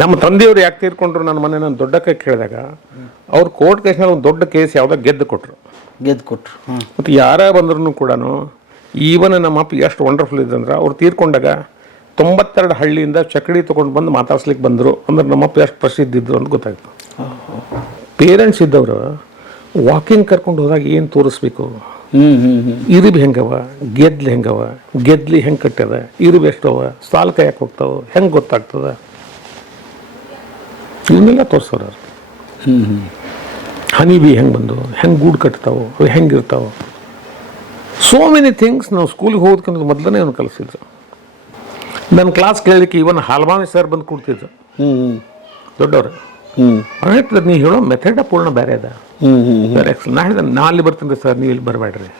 ನಮ್ಮ ತಂದೆಯವರು ಯಾಕೆ ತೀರ್ಕೊಂಡ್ರು ನನ್ನ ಮನೆ ನಾನು ದೊಡ್ಡ ಕೈ ಕೇಳಿದಾಗ ಅವ್ರು ಕೋರ್ಟ್ ಕೇಸ್ನಲ್ಲಿ ಒಂದು ದೊಡ್ಡ ಕೇಸ್ ಯಾವುದೋ ಗೆದ್ದು ಕೊಟ್ಟರು. ಮತ್ತು ಯಾರೇ ಬಂದ್ರೂ ಕೂಡ ಈವನ್ ನಮ್ಮ ಅಪ್ಪ ಎಷ್ಟು ವಂಡರ್ಫುಲ್ ಇದ್ದಂದ್ರೆ ಅವ್ರು ತೀರ್ಕೊಂಡಾಗ 92 ಹಳ್ಳಿಯಿಂದ ಚಕಡಿ ತೊಗೊಂಡು ಬಂದು ಮಾತಾಡ್ಸ್ಲಿಕ್ಕೆ ಬಂದರು ಅಂದ್ರೆ ನಮ್ಮಪ್ಪ ಎಷ್ಟು ಪ್ರಸಿದ್ಧ ಇದ್ರು ಅಂತ ಗೊತ್ತಾಗ್ತು. ಪೇರೆಂಟ್ಸ್ ಇದ್ದವರು ವಾಕಿಂಗ್ ಕರ್ಕೊಂಡು ಹೋದಾಗ ಏನು ತೋರಿಸ್ಬೇಕು, ಇರುಬಿ ಹೆಂಗವ, ಗೆದ್ಲಿ ಹೆಂಗವ, ಗೆದ್ಲಿ ಹೆಂಗೆ ಕಟ್ಟ್ಯದ, ಇರುಬಿ ಎಷ್ಟವ, ಸಾಲ ಕಾಯಕ್ಕೆ ಹೋಗ್ತಾವ, ಹೆಂಗೆ ಗೊತ್ತಾಗ್ತದ, ಇವನ್ನೆಲ್ಲ ತೋರಿಸೋರು. ಹನಿ ಬಿ ಹೆಂಗೆ ಬಂದು ಹೆಂಗೆ ಗೂಡು ಕಟ್ತಾವೆ, ಅವು ಹೆಂಗಿರ್ತಾವೆ, ಸೋ ಮೆನಿ ಥಿಂಗ್ಸ್ ನಾವು ಸ್ಕೂಲಿಗೆ ಹೋಗೋದಕ್ಕಿಂತ ಮೊದಲನೇ ಅವನು ಕಲಿಸಿದ್ರು. ನನ್ನ ಕ್ಲಾಸ್ ಕೇಳಲಿಕ್ಕೆ ಇವನ್ ಹಾಲ್ಮಾವಿ ಸರ್ ಬಂದು ಕೂಡ್ತಿದ್ರು ದೊಡ್ಡವರು. ಹೇಳ್ತಿದ್ರು ನೀ ಹೇಳೋ ಮೆಥಡ ಪೂರ್ಣ ಬೇರೆ ಅದ, ಬೇರೆ ಎಕ್ಸಲ್. ನಾ ಹೇಳಿದೆ ನಾ ಅಲ್ಲಿ ಬರ್ತೀನಿ ಸರ್, ನೀವು ಇಲ್ಲಿ ಬರಬೇಡ್ರಿ,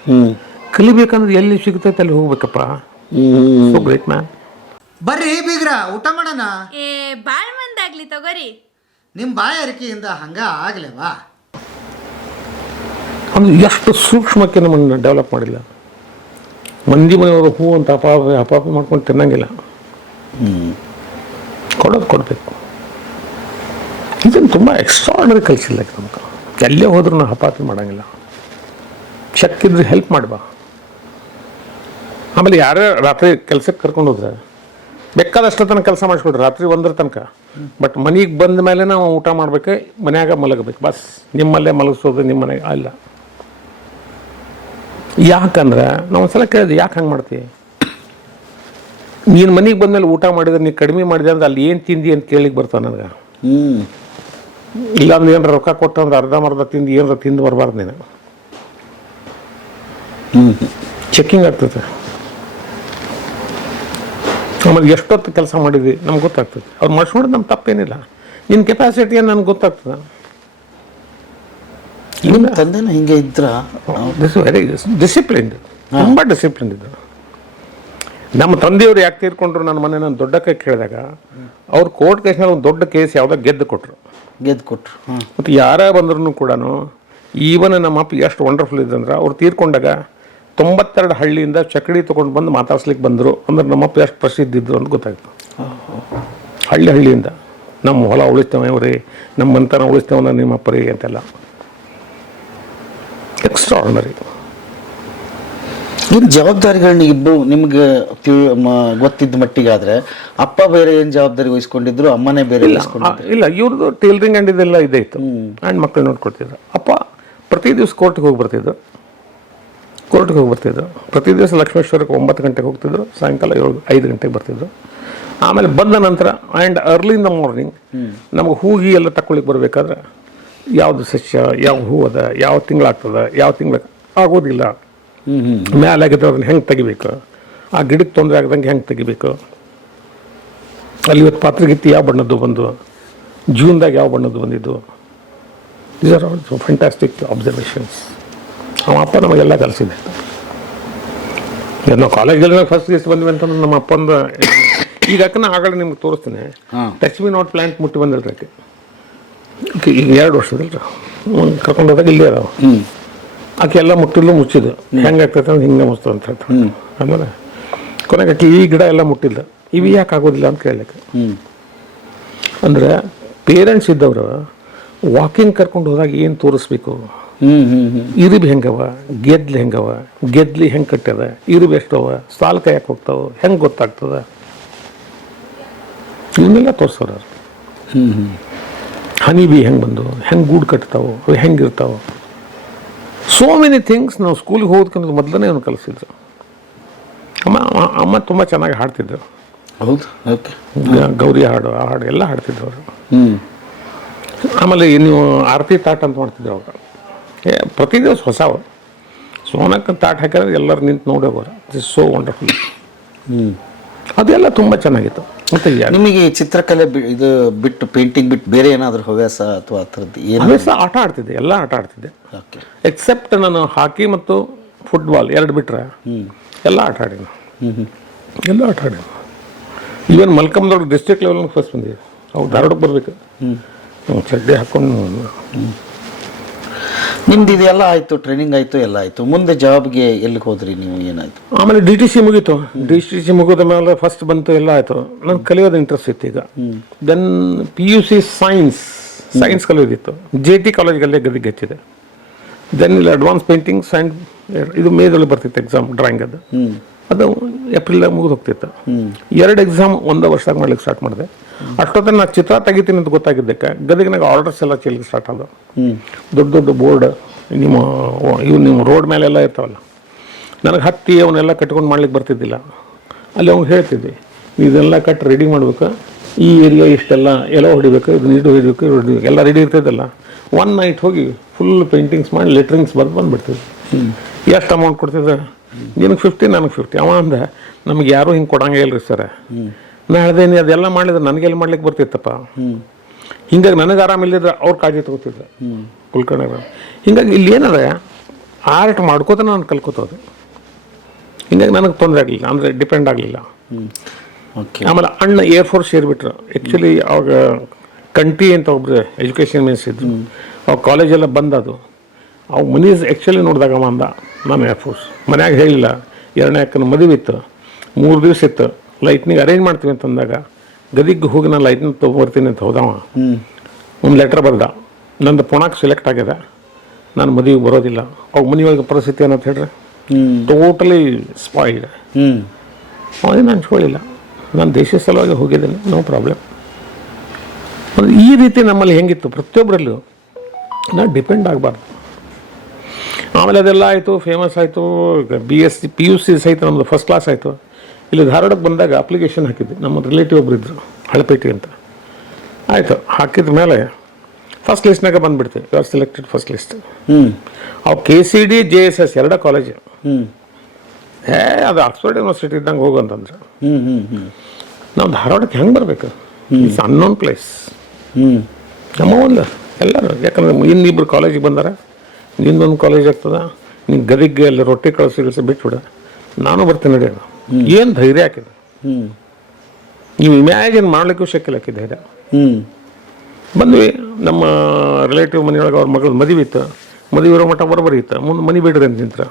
ಕಲಿಬೇಕಂದ್ರೆ ಎಲ್ಲಿ ಸಿಗ್ತೈತೆ ಅಲ್ಲಿ ಹೋಗ್ಬೇಕಪ್ಪ. So great man. ಬರ್ರಿ ಬೀಗ್ರ ಊಟ ಮಾಡೋಣ. ಬಾಳ್ ಮಂದಾಗ್ಲಿ ತಗೋರಿ. ನಿಮ್ಮ ಬಾಯಾರಿಕೆಯಿಂದ ಹಂಗ ಆಗ್ಲೇವಾ? ಅಂದ್ರೆ ಎಷ್ಟು ಸೂಕ್ಷ್ಮಕ್ಕೆ ನಮ್ಮನ್ನು ಡೆವಲಪ್ ಮಾಡಿಲ್ಲ. ಮಂದಿ ಮನೆಯವರು ಹೂ ಅಂತ ಅಪಾಪ ಮಾಡ್ಕೊಂಡು ತಿನ್ನಂಗಿಲ್ಲ, ಕೊಡೋದು ಕೊಡಬೇಕು. ಇದನ್ನು ತುಂಬ ಎಕ್ಸ್ಟ್ರಾರ್ಡನರಿ ಕಲಿಸಿಲ್ಲ ನಮ್ಗೆ. ಎಲ್ಲೇ ಹೋದ್ರೂ ನಾವು ಹಪಾಪಿ ಮಾಡೋಂಗಿಲ್ಲ. ಶಕ್ತಿದ್ರೆ ಹೆಲ್ಪ್ ಮಾಡ್ಬಾ. ಆಮೇಲೆ ಯಾರೇ ರಾತ್ರಿ ಕೆಲಸಕ್ಕೆ ಕರ್ಕೊಂಡು ಹೋದ್ರೆ ಬೇಕಾದಷ್ಟು ತನಕ ಕೆಲಸ ಮಾಡಿಸ್ಕೊಡ್ರಿ, ರಾತ್ರಿ 1 ತನಕ. ಬಟ್ ಮನೆಗೆ ಬಂದ ಮೇಲೆ ನಾವು ಊಟ ಮಾಡ್ಬೇಕು, ಮನ್ಯಾಗ ಮಲಗಬೇಕು. ಬಸ್ ನಿಮ್ಮಲ್ಲೇ ಮಲಗಿಸೋದು ನಿಮ್ಮ ಮನೆಗೆ ಅಲ್ಲ. ಯಾಕಂದ್ರೆ ನಾವು ಒಂದ್ಸಲ ಕೇಳಿದೆ, ಯಾಕೆ ಹಂಗೆ ಮಾಡ್ತೀವಿ? ನೀನು ಮನೆಗೆ ಬಂದಮೇಲೆ ಊಟ ಮಾಡಿದ್ರೆ ನೀನು ಕಡಿಮೆ ಮಾಡಿದೆ ಅಂದ್ರೆ ಅಲ್ಲಿ ಏನು ತಿಂದಿ ಅಂತ ಕೇಳಿಕ್ಕೆ ಬರ್ತಾವೆ ನನಗೆ. ಇಲ್ಲಾಂದ್ರೆ ಏನಾರ ರೊಕ್ಕ ಕೊಟ್ಟಂದ್ರೆ ಅರ್ಧ ತಿಂದು ಏನಾರ ತಿಂದು ಬರಬಾರ್ದು ನೀನು. ಚೆಕ್ಕಿಂಗ್ ಆಗ್ತದೆ. ಆಮೇಲೆ ಎಷ್ಟೊತ್ತು ಕೆಲಸ ಮಾಡಿದ್ವಿ ನಮ್ಗೆ ಗೊತ್ತಾಗ್ತದೆ. ಅವ್ರು ಮಾಡಿಸ್ಕೊಂಡ್ರೆ ನಮ್ಮ ತಪ್ಪೇನಿಲ್ಲ. ನಿನ್ನ ಕೆಪಾಸಿಟಿ ಏನು ನನಗೆ ಗೊತ್ತಾಗ್ತದೆ. ನಿಮ್ಮ ತಂದೆನ ಹಿಂಗೆ ಇದ್ರ? ದಿಸ್ ವೆರಿ ಡಿಸಿಪ್ಲಿನ್ಡ್, ತುಂಬ ಡಿಸಿಪ್ಲಿನ್ ಇದ್ದರು. ನಮ್ಮ ತಂದೆಯವರು ಯಾಕೆ ತೀರ್ಕೊಂಡ್ರು ನನ್ನ ಮನೆ ನಾನು ದೊಡ್ಡ ಕೈ ಕೇಳಿದಾಗ ಅವ್ರು ಕೋರ್ಟ್ ಕೇಸ್ನಲ್ಲಿ ಒಂದು ದೊಡ್ಡ ಕೇಸ್ ಯಾವುದೋ ಗೆದ್ದು ಕೊಟ್ಟರು. ಮತ್ತು ಯಾರೇ ಬಂದ್ರೂ ಕೂಡ ಈವನ್ ನಮ್ಮ ಅಪ್ಪ ಎಷ್ಟು ವಂಡರ್ಫುಲ್ ಇದ್ದಂದ್ರೆ ಅವ್ರು ತೀರ್ಕೊಂಡಾಗ 92 ಹಳ್ಳಿಯಿಂದ ಚಕಡಿ ತೊಗೊಂಡು ಬಂದು ಮಾತಾಡ್ಸ್ಲಿಕ್ಕೆ ಬಂದರು ಅಂದ್ರೆ ನಮ್ಮಪ್ಪ ಎಷ್ಟು ಪ್ರಸಿದ್ಧ ಇದ್ರು ಅಂತ ಗೊತ್ತಾಗ್ತು. ಹಳ್ಳಿಯಿಂದ ನಮ್ಮ ಹೊಲ ಉಳಿಸ್ತೇವೆ ಅವ್ರಿ, ನಮ್ಮ ಮಂತನ ಉಳಿಸ್ತೇವನ್ನ ನಿಮ್ಮಪ್ಪರಿ ಅಂತೆಲ್ಲ. ಎಕ್ಸ್ಟ್ರಾರ್ಡಿನರಿ. ಏನು ಜವಾಬ್ದಾರಿಗಳನ್ನ ಇಬ್ಬರು ನಿಮ್ಗೆ ಗೊತ್ತಿದ್ದ ಮಟ್ಟಿಗೆ ಆದ್ರೆ ಅಪ್ಪ ಬೇರೆ ಏನು ಜವಾಬ್ದಾರಿ ವಹಿಸ್ಕೊಂಡಿದ್ರು, ಅಮ್ಮನೇ ಬೇರೆ ಇಲ್ಲ. ಇವ್ರದ್ದು ಟೇಲರಿಂಗ್ ಆ್ಯಂಡ್ ಇದೆಲ್ಲ ಇದೇ ಇತ್ತು. ಆ್ಯಂಡ್ ಮಕ್ಕಳು ನೋಡ್ಕೊಡ್ತಿದ್ರು. ಅಪ್ಪ ಪ್ರತಿ ದಿವಸ ಕೋರ್ಟ್ಗೆ ಹೋಗಿ ಬರ್ತಿದ್ರು. ಪ್ರತಿ ದಿವಸ ಲಕ್ಷ್ಮೇಶ್ವರಕ್ಕೆ 9 ಗಂಟೆಗೆ ಹೋಗ್ತಿದ್ರು, ಸಾಯಂಕಾಲ 5 ಗಂಟೆಗೆ ಬರ್ತಿದ್ರು. ಆಮೇಲೆ ಬಂದ ನಂತರ and early in the morning ನಮಗೆ ಹೂಗಿ ಎಲ್ಲ ತಗೊಳ್ಳಿಕ್ಕೆ ಬರಬೇಕಾದ್ರೆ ಯಾವುದು ಸಸ್ಯ, ಯಾವ ಹೂ ಅದ, ಯಾವ ತಿಂಗಳಾಗ್ತದೆ, ಯಾವ ತಿಂಗಳ ಆಗೋದಿಲ್ಲ, ಮೇಲಾಗಿದ್ರೆ ಅದನ್ನು ಹೆಂಗೆ ತೆಗಿಬೇಕು, ಆ ಗಿಡಕ್ಕೆ ತೊಂದರೆ ಆಗದಂಗೆ ಹೆಂಗೆ ತೆಗಿಬೇಕು, ಅಲ್ಲಿ ಇವತ್ತು ಪಾತ್ರೆಗಿತ್ತಿ ಯಾವ ಬಣ್ಣದ್ದು ಬಂದು, ಜೂನ್ದಾಗ ಯಾವ ಬಣ್ಣದ್ದು ಬಂದಿದ್ದು. These are all fantastic observations. ನಮ್ಮ ಅಪ್ಪ ನಮಗೆಲ್ಲ ಕಲಿಸಿದೆ. ನಾವು ಕಾಲೇಜ್ಗಳಲ್ಲಿ ಫಸ್ಟ್ ದಿವಸ ಬಂದ್ವಿ ಅಂತಂದ್ರೆ ನಮ್ಮ ಅಪ್ಪಂದು ಈಗ ಅಕ್ಕನ ಆಗಲೇ ನಿಮ್ಗೆ ತೋರಿಸ್ತೀನಿ. ಟಚ್ ಮಿ ನಾಟ್ ಪ್ಲ್ಯಾಂಟ್ ಮುಟ್ಟಿ ಬಂದಿಲ್ರಿ ಆಕೆ. ಈಗ 2 ವರ್ಷದಲ್ರಿ ಕರ್ಕೊಂಡು ಹೋದಾಗ ಇಲ್ಲೇ ಅದಾವ. ಆಕೆ ಎಲ್ಲ ಮುಟ್ಟಿದ್ಲು ಮುಚ್ಚಿದ್ದು ಹೆಂಗೆ ಆಗ್ತೈತೆ ಅಂದ್ರೆ ಹಿಂಗೆ ಮುಚ್ತದೆ ಅಂತ ಹೇಳ್ತಾರೆ. ಆಮೇಲೆ ಕೊನೆಗೆ ಆಕೆ ಈ ಗಿಡ ಎಲ್ಲ ಮುಟ್ಟಿಲ್ಲ, ಇವು ಯಾಕೆ ಆಗೋದಿಲ್ಲ ಅಂತ ಕೇಳಲಿಕ್ಕೆ. ಅಂದರೆ ಪೇರೆಂಟ್ಸ್ ಇದ್ದವರು ವಾಕಿಂಗ್ ಕರ್ಕೊಂಡು ಹೋದಾಗ ಏನು ತೋರಿಸ್ಬೇಕು, ಇರುಬಿ ಹೆಂಗವ, ಗೆದ್ಲಿ ಹೆಂಗವ, ಗೆದ್ಲಿ ಹೆಂಗೆ ಕಟ್ಟ್ಯದ, ಇರುಬಿ ಎಷ್ಟವ, ಸಾಲ ಕಾಯಕ್ಕೆ ಹೋಗ್ತಾವೆ, ಹೆಂಗೆ ಗೊತ್ತಾಗ್ತದ, ಇವನ್ನೆಲ್ಲ ತೋರಿಸೋರು. ಹನಿ ಬಿ ಹೆಂಗೆ ಬಂದು ಹೆಂಗೆ ಗೂಡು ಕಟ್ತಾವೆ, ಅವು ಹೆಂಗಿರ್ತಾವೆ, ಸೋ ಮೆನಿ ಥಿಂಗ್ಸ್ ನಾವು ಸ್ಕೂಲಿಗೆ ಹೋಗೋದಕ್ಕಿಂತ ಮೊದಲನೇ ಅವನು ಕಲಿಸಿದ್ರು. ಅಮ್ಮ ತುಂಬ ಚೆನ್ನಾಗಿ ಹಾಡ್ತಿದ್ರು. ಹೌದು, ಓಕೆ. ಗೌರಿ ಹಾಡು, ಆ ಹಾಡು ಎಲ್ಲ ಹಾಡ್ತಿದ್ರು ಅವರು. ಆಮೇಲೆ ನೀವು ಆರತಿ ತಾಟ್ ಅಂತ ಮಾಡ್ತಿದ್ರು ಅವರು. ಪ್ರತಿ ದಿವಸ ಹೊಸವು ಸೋನಕ್ಕೆ ತಾಟ್ ಹಾಕಿದ್ರೆ ಎಲ್ಲರೂ ನಿಂತು ನೋಡೋರು. It's so wonderful. ಅದೆಲ್ಲ ತುಂಬ ಚೆನ್ನಾಗಿತ್ತು. ಮತ್ತು ನಿಮಗೆ ಚಿತ್ರಕಲೆ ಇದು ಬಿಟ್ಟು, ಪೇಂಟಿಂಗ್ ಬಿಟ್ಟು ಬೇರೆ ಏನಾದರೂ ಹವ್ಯಾಸ ಅಥವಾ ಆ ಥರದ್ದು ಏನು? ಹವ್ಯಾಸ ಆಟ ಆಡ್ತಿದ್ದೆ, ಎಲ್ಲ ಆಟ ಆಡ್ತಿದ್ದೆ. ಎಕ್ಸೆಪ್ಟ್ ನಾನು ಹಾಕಿ ಮತ್ತು ಫುಟ್ಬಾಲ್ 2 ಬಿಟ್ಟರೆ ಎಲ್ಲ ಆಟ ಆಡಿನ. ಈವನ್ ಮಲ್ಕಮ್ದೊಳಗೆ ಡಿಸ್ಟ್ರಿಕ್ಟ್ ಲೆವೆಲ್ಗೆ ಫಸ್ಟ್ ಬಂದಿದೆ. ಅವ್ರು ಧಾರವಾಡಕ್ಕೆ ಬರಬೇಕು, ಚಡ್ಡಿ ಹಾಕ್ಕೊಂಡು. ನಿಮ್ದು ಇದೆಲ್ಲ ಆಯ್ತು, ಟ್ರೈನಿಂಗ್ ಆಯ್ತು, ಎಲ್ಲ ಆಯ್ತು. ಮುಂದೆ ಜಾಬ್ಗೆ ಎಲ್ಲಿಗೆ ಹೋದ್ರಿ ನೀವು, ಏನಾಯ್ತು? ಆಮೇಲೆ DTC ಮುಗೀತು. DTC ಮುಗಿದ ಮೇಲೆ ಫಸ್ಟ್ ಬಂತು, ಎಲ್ಲ ಆಯಿತು. ನನಗೆ ಕಲಿಯೋದು ಇಂಟ್ರೆಸ್ಟ್ ಇತ್ತು ಈಗ. ದೆನ್ PUC ಸೈನ್ಸ್ ಕಲಿಯೋದಿತ್ತು. JT ಕಾಲೇಜ್ಗಲ್ಲೇ ಗದಿಗೆ ಹಚ್ಚಿದೆ. ದೆನ್ ಇಲ್ಲಿ ಅಡ್ವಾನ್ಸ್ ಪೇಂಟಿಂಗ್ಸ್ ಆ್ಯಂಡ್ ಇದು ಮೇದಲ್ಲಿ ಬರ್ತಿತ್ತು ಎಕ್ಸಾಮ್, ಡ್ರಾಯಿಂಗ್ ಅದು ಏಪ್ರಿಲ್ದಾಗ ಮುಗಿದು ಹೋಗ್ತಿತ್ತು. 2 ಎಕ್ಸಾಮ್ ಒಂದೇ ವರ್ಷದಾಗ ಮಾಡ್ಲಿಕ್ಕೆ ಸ್ಟಾರ್ಟ್ ಮಾಡಿದೆ. ಅಷ್ಟೊತ್ತಲ್ಲಿ ನಾನು ಚಿತ್ರ ತೆಗಿತೀನಿ ಅಂತ ಗೊತ್ತಾಗಿದ್ದಕ್ಕೆ ಗದಗಿನಾಗ ಆರ್ಡರ್ಸ್ ಎಲ್ಲ ಚೆಲ್ಲಿಗೆ ಸ್ಟಾರ್ಟ್ ಆದವು. ದೊಡ್ಡ ದೊಡ್ಡ ಬೋರ್ಡ್ ನಿಮ್ಮ ರೋಡ್ ಮೇಲೆಲ್ಲ ಇರ್ತಾವಲ್ಲ, ನನಗೆ ಹತ್ತಿ ಅವನ್ನೆಲ್ಲ ಕಟ್ಕೊಂಡು ಮಾಡ್ಲಿಕ್ಕೆ ಬರ್ತಿದ್ದಿಲ್ಲ. ಅಲ್ಲಿ ಅವ್ನು ಹೇಳ್ತಿದ್ದೆ, ಇದೆಲ್ಲ ಕಟ್ ರೆಡಿ ಮಾಡ್ಬೇಕು, ಈ ಏರಿಯಾ ಇಷ್ಟೆಲ್ಲ ಎಲ್ಲ ಹೊಡಿಬೇಕು, ಇದು ಹೊಡಿಬೇಕು ಎಲ್ಲ ರೆಡಿ ಇರ್ತದಲ್ಲ. ಒನ್ ನೈಟ್ ಹೋಗಿ ಫುಲ್ ಪೇಂಟಿಂಗ್ಸ್ ಮಾಡಿ ಲೆಟ್ರಿಂಗ್ಸ್ ಬಂದುಬಿಡ್ತಿದ್ದೆ. ಎಷ್ಟು ಅಮೌಂಟ್ ಕೊಡ್ತಿದ್ದೆ? ನಿನಗೆ 50, ನನಗೆ 50. ಅವ ಅಂದ, ನಮ್ಗೆ ಯಾರೂ ಹಿಂಗೆ ಕೊಡಂಗೆ ಇಲ್ರಿ ಸರ್. ನಾ ಹೇಳ್ದೆ, ನೀ ಅದೆಲ್ಲ ಮಾಡಿದ್ರೆ ನನಗೆಲ್ಲಿ ಮಾಡ್ಲಿಕ್ಕೆ ಬರ್ತಿತ್ತಪ್ಪ. ಹಿಂಗಾಗಿ ನನಗೆ ಆರಾಮಿಲ್ಲದ್ರೆ ಅವ್ರು ಕಾಳಜಿ ತಗೋತಿದ್ದೆ ಕುಲ್ಕರ್ಣಿಯವರು. ಹಿಂಗಾಗಿ ಇಲ್ಲಿ ಏನದ ಆರ್ಟ್ ಮಾಡ್ಕೋತ ನಾನು ಕಲ್ಕೋತೋದು. ಹಿಂಗಾಗಿ ನನಗೆ ತೊಂದರೆ ಆಗಲಿಲ್ಲ, ಅಂದರೆ ಡಿಪೆಂಡ್ ಆಗಲಿಲ್ಲ. ಆಮೇಲೆ ಅಣ್ಣ ಏರ್ಫೋರ್ಸ್ ಸೇರಿಬಿಟ್ರು. ಆ್ಯಕ್ಚುಲಿ ಅವಾಗ ಕಂಟಿ ಅಂತ ಒಬ್ರು ಎಜುಕೇಷನ್ ಮಿನಿಸ್ಟರ್ ಇದ್ರು. ಅವಾಗ ಕಾಲೇಜೆಲ್ಲ ಬಂದದು. ಅವು ಮನಿ ಆ್ಯಕ್ಚುಲಿ ನೋಡಿದಾಗ ಅಂದ, ನಾನು ಏರ್ಫೋರ್ಸ್ ಮನ್ಯಾಗ ಹೇಳಿಲ್ಲ. 2ನೇ ಅಕ್ಕನ ಮದುವೆ ಇತ್ತು, 3 ದಿವಸ ಇತ್ತು. ಲೈಟ್ನಿಗೆ ಅರೇಂಜ್ ಮಾಡ್ತೀವಿ ಅಂತಂದಾಗ ಗದಿಗೆ ಹೋಗಿ ನಾನು ಲೈಟ್ನಿಗೆ ತೊಗೊಂಬರ್ತೀನಿ ಅಂತ ಹೋದವ. ಒಂದು ಲೆಟ್ರ್ ಬರ್ದ, ನಂದು ಪುಣಾಕ್ ಸೆಲೆಕ್ಟ್ ಆಗಿದೆ, ನಾನು ಮದುವೆಗೆ ಬರೋದಿಲ್ಲ. ಅವಾಗ ಮನೆಯೊಳಗೆ ಪರಿಸ್ಥಿತಿ ಏನಂತ ಹೇಳ್ರಿ, ಟೋಟಲಿ ಸ್ಪಾಯ್ಡ್. ಅವಾಗ ನಾನು ಹೇಳಿಲ್ಲ, ನಾನು ದೇಶದ ಸಲುವಾಗಿ ಹೋಗಿದ್ದೇನೆ, ನೋ ಪ್ರಾಬ್ಲಮ್. ಈ ರೀತಿ ನಮ್ಮಲ್ಲಿ ಹೆಂಗಿತ್ತು, ಪ್ರತಿಯೊಬ್ಬರಲ್ಲೂ ನಾವು ಡಿಪೆಂಡ್ ಆಗಬಾರ್ದು. ಆಮೇಲೆ ಅದೆಲ್ಲ ಆಯಿತು, ಫೇಮಸ್ ಆಯಿತು. BSc PUC ಸಹಿತ ನಮ್ಮದು ಫಸ್ಟ್ ಕ್ಲಾಸ್ ಆಯಿತು. ಇಲ್ಲಿ ಧಾರವಾಡಕ್ಕೆ ಬಂದಾಗ ಅಪ್ಲಿಕೇಶನ್ ಹಾಕಿದ್ದೆ. ನಮ್ಮ ರಿಲೇಟಿವ್ ಒಬ್ರು ಇದ್ದರು, ಹಳಪೇಟೆ ಅಂತ. ಆಯಿತು, ಹಾಕಿದ ಮೇಲೆ ಫಸ್ಟ್ ಲಿಸ್ಟ್ನಾಗ ಬಂದುಬಿಡ್ತೀವಿ. You are selected first list. ಅವು KCD JSS 2 ಕಾಲೇಜು. ಅದು ಆಕ್ಸ್ಫರ್ಡ್ ಯೂನಿವರ್ಸಿಟಿ ಇದ್ದಂಗೆ ಹೋಗು ಅಂತಂದ್ರೆ ನಾವು ಧಾರವಾಡಕ್ಕೆ ಹೆಂಗೆ ಬರಬೇಕು? It's unknown place. ನಮ್ಮ ಒಂದು ಎಲ್ಲರೂ, ಯಾಕಂದ್ರೆ ಇನ್ನಿಬ್ಬರು ಕಾಲೇಜಿಗೆ ಬಂದಾರ, ನಿಂದೊಂದು ಕಾಲೇಜ್ ಆಗ್ತದ, ನೀನು ಗದಿಗೆ ಅಲ್ಲಿ ರೊಟ್ಟಿ ಕಳಿಸಿ ಬಿಟ್ಬಿಡ, ನಾನು ಬರ್ತೀನಿ ನಡಿ. ಏನು ಧೈರ್ಯ ಹಾಕಿದೆ, ನೀವು ಇಮ್ಯಾಜಿನ್ ಮಾಡ್ಲಿಕ್ಕೂ ಶಕ್ಕಿಲ್ಲ ಹಾಕಿ ಧೈರ್ಯ. ಬಂದ್ವಿ, ನಮ್ಮ ರಿಲೇಟಿವ್ ಮನೆಯೊಳಗೆ ಅವ್ರ ಮಗಳು ಮದುವೆ ಇತ್ತು. ಮದುವೆ ಇರೋ ಮಟ್ಟ ಬರೋಬ್ಬರಿ ಇತ್ತು. ಮುಂದೆ ಮನೆ ಬೇಡ್ರಿ ಅಂತ ನಿಂತ್ರ.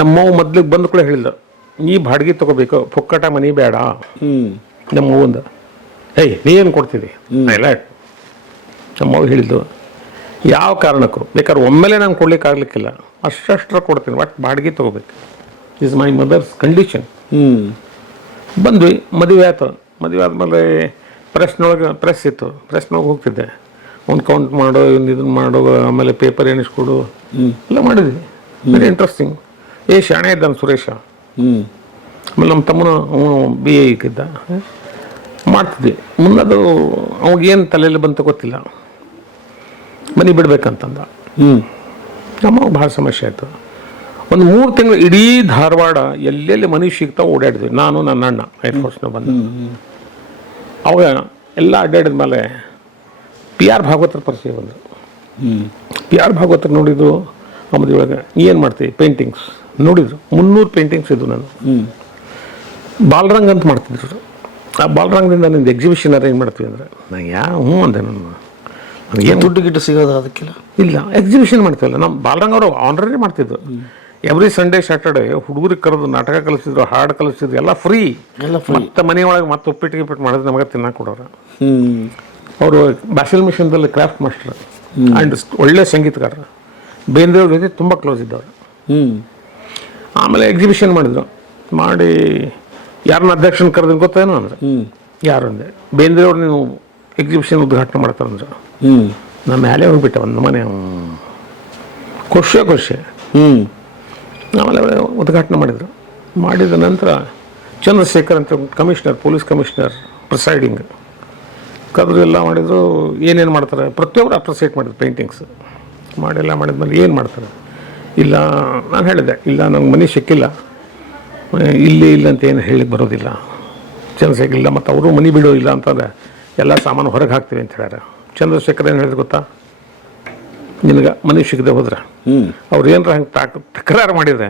ನಮ್ಮವ್ವ ಮೊದ್ಲಿಗೆ ಬಂದು ಕೂಡ ಹೇಳಿಲ್ಲ, ನೀ ಬಾಡಿಗೆ ತೊಗೋಬೇಕು, ಪುಕ್ಕಟ ಮನೆ ಬೇಡ. ನಮ್ಮವ್ವಂದ, ಏಯ್ ನೀ ಏನು ಕೊಡ್ತಿದ್ದಿ? ಎಲ್ಲ ನಮ್ಮವ್ವ ಹೇಳಿದ್ದು, ಯಾವ ಕಾರಣಕ್ಕೂ ಬೇಕಾದ್ರೆ ಒಮ್ಮೆಲೆ ನಾನು ಕೊಡ್ಲಿಕ್ಕೆ ಆಗ್ಲಿಕ್ಕಿಲ್ಲ, ಅಷ್ಟರ ಕೊಡ್ತೀನಿ, ಒಟ್ಟು ಬಾಡಿಗೆ ತೊಗೋಬೇಕು. Is my mother's condition. ಬಂದ್ವಿ, ಮದುವೆ ಆಯ್ತು. ಮದುವೆ ಆದಮೇಲೆ ಪ್ರೆಸ್ ಇತ್ತು, ಪ್ರೆಸ್ನೊಳಗೆ ಹೋಗ್ತಿದ್ದೆ. ಒಂದು ಕೌಂಟ್ ಮಾಡೋ, ಇದನ್ನು ಮಾಡೋ, ಆಮೇಲೆ ಪೇಪರ್ ಎಣಿಸ್ಕೊಡು ಎಲ್ಲ ಮಾಡಿದ್ವಿ. Very interesting. ಶಾಣೆ ಇದ್ದಾನೆ ಸುರೇಶ. ಆಮೇಲೆ ನಮ್ಮ ತಮ್ಮನ BA ಇದ್ದ, ಮಾಡ್ತಿದ್ವಿ. ಮುಂದದು ಅವಾಗೇನು ತಲೆಯಲ್ಲಿ ಬಂತ ಗೊತ್ತಿಲ್ಲ, ಮನೆ ಬಿಡ್ಬೇಕಂತಂದ. ನಮಗೆ ಭಾಳ ಸಮಸ್ಯೆ ಆಯಿತು. ಒಂದು 3 ತಿಂಗಳು ಇಡೀ ಧಾರವಾಡ ಎಲ್ಲೆಲ್ಲಿ ಮನೆ ಸಿಗ್ತಾ ಓಡಾಡಿದ್ವಿ, ನಾನು ನನ್ನ ಅಣ್ಣ ಏರ್ಫೋರ್ಸ್ನ ಬಂದು. ಅವಾಗ ಎಲ್ಲ ಅಡ್ಡಾಡಿದ ಮೇಲೆ PR ಭಾಗವತರ ಪರಿಚಯ ಬಂದರು. PR ಭಾಗವತರ ನೋಡಿದ್ರು. ಆ ಮದುವೆಯೊಳಗೆ ಏನು ಮಾಡ್ತೀವಿ? ಪೇಂಟಿಂಗ್ಸ್ ನೋಡಿದ್ರು. 300 ಪೇಂಟಿಂಗ್ಸ್ ಇದ್ವು. ನಾನು ಬಾಲರಂಗ್ ಅಂತ ಮಾಡ್ತಿದ್ರು. ಆ ಬಾಲರಂಗದಿಂದ ನಿಂದು ಎಕ್ಸಿಬಿಷನ್ ಅರೇಂಜ್ ಮಾಡ್ತೀವಿ ಅಂದರೆ ನಾನು ಹ್ಞೂ ಅಂದೆ. ನನಗೇನು ದುಡ್ಡು ಗಿಡ್ಡು ಸಿಗೋದು ಅದಕ್ಕಿಲ್ಲ, ಇಲ್ಲ, ಎಕ್ಸಿಬಿಷನ್ ಮಾಡ್ತೀವಲ್ಲ. ನಮ್ಮ ಬಾಲರಂಗ್ ಅವರು ಆನರರಿ ಮಾಡ್ತಿದ್ರು. ಎವ್ರಿ ಸಂಡೇ ಸ್ಯಾಟರ್ಡೆ ಹುಡುಗರಿಗೆ ಕರೆದು ನಾಟಕ ಕಲಿಸಿದ್ರು, ಹಾಡು ಕಲಿಸಿದ್ರು, ಎಲ್ಲ ಫ್ರೀ. ಮತ್ತೆ ಮನೆಯೊಳಗೆ ಮತ್ತೆ ಉಪ್ಪಿಟ್ಟು ಮಾಡಿದ್ರೆ ನಮಗೆ ತಿನ್ನಕ್ಕೆ ಕೊಡೋರು. ಅವರು ಬ್ಯಾಸಿಲ್ ಮಿಷನ್ದಲ್ಲಿ ಕ್ರಾಫ್ಟ್ ಮಾಸ್ಟರ್ ಆ್ಯಂಡ್ ಒಳ್ಳೆ ಸಂಗೀತಗಾರ. ಬೇಂದ್ರೆಯವ್ರ ಜೊತೆ ತುಂಬ ಕ್ಲೋಸ್ ಇದ್ದವರು. ಆಮೇಲೆ ಎಕ್ಸಿಬಿಷನ್ ಮಾಡಿದ್ರು. ಮಾಡಿ ಯಾರನ್ನ ಅಧ್ಯಕ್ಷನ ಕರೆದ್ರೆ ಗೊತ್ತೇನೋ ಅಂದ್ರೆ ಯಾರು ಅಂದೆ, ಬೇಂದ್ರೆಯವ್ರು ನೀವು ಎಕ್ಸಿಬಿಷನ್ ಉದ್ಘಾಟನೆ ಮಾಡ್ತಾರಂದ್ರೆ ನಾನು ಮೇಲೆ ಹೋಗ್ಬಿಟ್ಟೆ. ಒಂದು ಮನೆ ಖುಷಿ. ಆಮೇಲೆ ಉದ್ಘಾಟನೆ ಮಾಡಿದರು. ಮಾಡಿದ ನಂತರ ಚಂದ್ರಶೇಖರ್ ಅಂತ ಕಮಿಷನರ್, ಪೊಲೀಸ್ ಕಮಿಷನರ್ ಪ್ರಿಸೈಡಿಂಗ್ ಕರೆದು ಎಲ್ಲ ಮಾಡಿದರು. ಏನೇನು ಮಾಡ್ತಾರೆ ಪ್ರತಿಯೊಬ್ಬರು ಅಪ್ರಿಸಿಯೇಟ್ ಮಾಡಿದ್ರು. ಪೇಂಟಿಂಗ್ಸ್ ಮಾಡಿಲ್ಲ ಮಾಡಿದ್ಮೇಲೆ ಏನು ಮಾಡ್ತಾರೆ? ಇಲ್ಲ, ನಾನು ಹೇಳಿದೆ, ಇಲ್ಲ ನಂಗೆ ಮನೆ ಸಿಕ್ಕಿಲ್ಲ, ಇಲ್ಲಿ ಇಲ್ಲ ಅಂತ ಏನು ಹೇಳಿಕ್ಕೆ ಬರೋದಿಲ್ಲ. ಚಂದ್ರಶೇಖರ್ ಇಲ್ಲ, ಮತ್ತು ಅವರು ಮನೆ ಬಿಡೋ ಇಲ್ಲ ಅಂತಂದರೆ ಎಲ್ಲ ಸಾಮಾನು ಹೊರಗೆ ಹಾಕ್ತೀವಿ ಅಂತ ಹೇಳ್ಯಾರ. ಚಂದ್ರಶೇಖರ್ ಏನು ಹೇಳಿದ್ರು ಗೊತ್ತಾ, ನಿನಗೆ ಮನೆ ಸಿಗದೆ ಹೋದ್ರೆ ಅವ್ರು ಏನಾರ ಹಂಗೆ ತಕರಾರು ಮಾಡಿದರೆ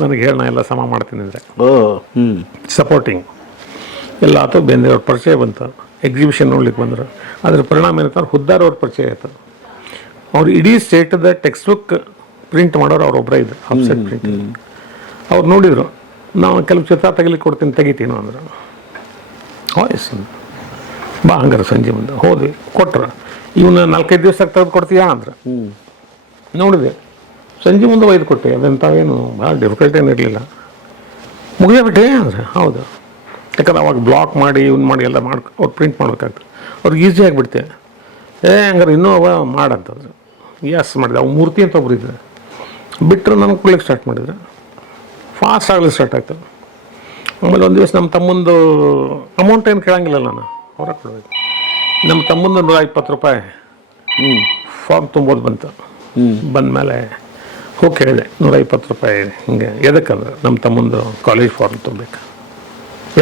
ನನಗೆ ಹೇಳಿ ನಾ ಎಲ್ಲ ಸಮ ಮಾಡ್ತೀನಿ ಅಂದರೆ ಸಪೋರ್ಟಿಂಗ್ ಎಲ್ಲ ಆಯ್ತು. ಬೇಂದ್ರೆ ಅವ್ರ ಪರಿಚಯ ಬಂತು. ಎಕ್ಸಿಬಿಷನ್ ನೋಡ್ಲಿಕ್ಕೆ ಬಂದರು. ಅದ್ರ ಪರಿಣಾಮ ಏನಂತಾರೆ, ಹುದ್ದಾರ್ ಅವ್ರ ಪರಿಚಯ ಆಯಿತು. ಅವ್ರು ಇಡೀ ಸ್ಟೇಟದ ಟೆಕ್ಸ್ಟ್ ಬುಕ್ ಪ್ರಿಂಟ್ ಮಾಡೋರು ಅವ್ರೊಬ್ಬರೇ ಇದ್ರು, ಆಫ್ಸೆಟ್ ಪ್ರಿಂಟ್. ಅವ್ರು ನೋಡಿದರು, ನಾವು ಕೆಲವು ಚಿತ್ರ ತೆಗಿಲಿಕ್ಕೆ ಕೊಡ್ತೀನಿ, ತೆಗಿತೀನೋ ಅಂದ್ರೆ ವಾಯ್ಸ್ ಬಾ ಹಂಗಾರೆ ಸಂಜೆ ಮುಂದೆ ಹೋದ್ವಿ, ಕೊಟ್ರು. ಇವನ್ನ 4-5 ದಿವಸ ತೆಗೆದು ಕೊಡ್ತೀಯಾ ಅಂದ್ರೆ ನೋಡಿದೆ. ಸಂಜೆ ಮುಂದೆ ಒಯ್ದು ಕೊಟ್ಟೆ, ಅದಂಥವೇನು ಭಾಳ ಡಿಫಿಕಲ್ಟ್ ಏನು ಇರಲಿಲ್ಲ. ಮುಗಿಯೋಬಿಟ್ಟೆ ಅಂದರೆ ಹೌದು, ಯಾಕಂದ್ರೆ ಅವಾಗ ಬ್ಲಾಕ್ ಮಾಡಿ ಇವ್ನು ಮಾಡಿ ಎಲ್ಲ ಅವ್ರು ಪ್ರಿಂಟ್ ಮಾಡ್ಬೇಕಾಗ್ತದೆ. ಅವ್ರಿಗೆ ಈಸಿ ಆಗಿಬಿಡ್ತೆ. ಹಂಗಾರೆ ಇನ್ನೂ ಅವ ಮಾಡಂತಂದ್ರೆ ಎಸ್ ಮಾಡಿದೆ. ಅವು ಮೂರ್ತಿ ಅಂತ ಒಬ್ರು ಇದ್ದರೆ ಬಿಟ್ಟರು ನನಗೆ ಕೊಡ್ಲಿಕ್ಕೆ ಸ್ಟಾರ್ಟ್ ಮಾಡಿದ್ರೆ ಫಾಸ್ಟ್ ಆಗಲಿಕ್ಕೆ ಸ್ಟಾರ್ಟ್ ಆಯ್ತು. ಆಮೇಲೆ ಒಂದು ದಿವಸ ನಮ್ಮ ತಮ್ಮಂದು ಅಮೌಂಟ್ ಏನು ಕೇಳಂಗಿಲ್ಲ, ನಾನು ಹೊರಗೆ ಕೊಡಬೇಕು. ನಮ್ಮ ತಮ್ಮಂದು $120 ಫಾರ್ಮ್ ತುಂಬೋದು ಬಂತು. ಬಂದಮೇಲೆ ಹೋಗಿ ಕೇಳಿದೆ, $120 ಹಿಂಗೆ ಎದಕ್ಕಂದ್ರೆ ನಮ್ಮ ತಮ್ಮಂದು ಕಾಲೇಜ್ ಫಾರ್ಮ್ ತುಂಬಬೇಕು.